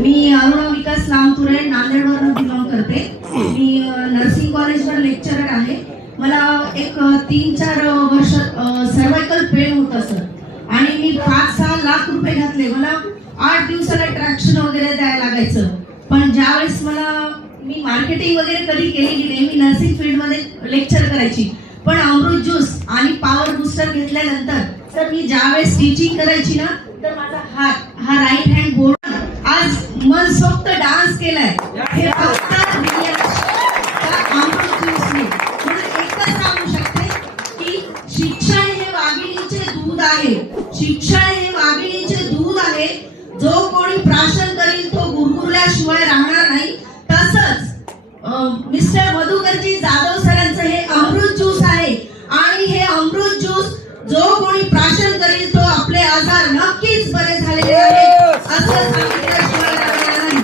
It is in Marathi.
मी अरुणा विकास लामतुरे नांदेडवरून बिलॉंग करते. मी नर्सिंग कॉलेजवर लेक्चरर आहे. मला एक 3-4 वर्ष सर्वायकल पेन होतं सर, आणि मी 5-6 लाख रुपये घातले. मला 8 दिवसाला ट्रॅक्शन वगैरे द्यायला लागायचं. पण ज्यावेळेस मी मार्केटिंग वगैरे कधी केलेली नाही, मी नर्सिंग फील्डमध्ये लेक्चर करायची. पण अमृत ज्यूस आणि पॉवर बूस्टर घेतल्यानंतर सर मी ज्यावेळेस टीचिंग करायची ना, तर माझा हात हा राईट हँड बोर्ड आज मनसोक्त डान्स केलाय. हे फक्त अमृत ज्यूसने. म्हणून एकच सांगू शकते की शिक्षण हे वाघिणीचे दूध आहे. शिक्षण हे वाघिणीचे दूध आहे. जो कोणी प्राशन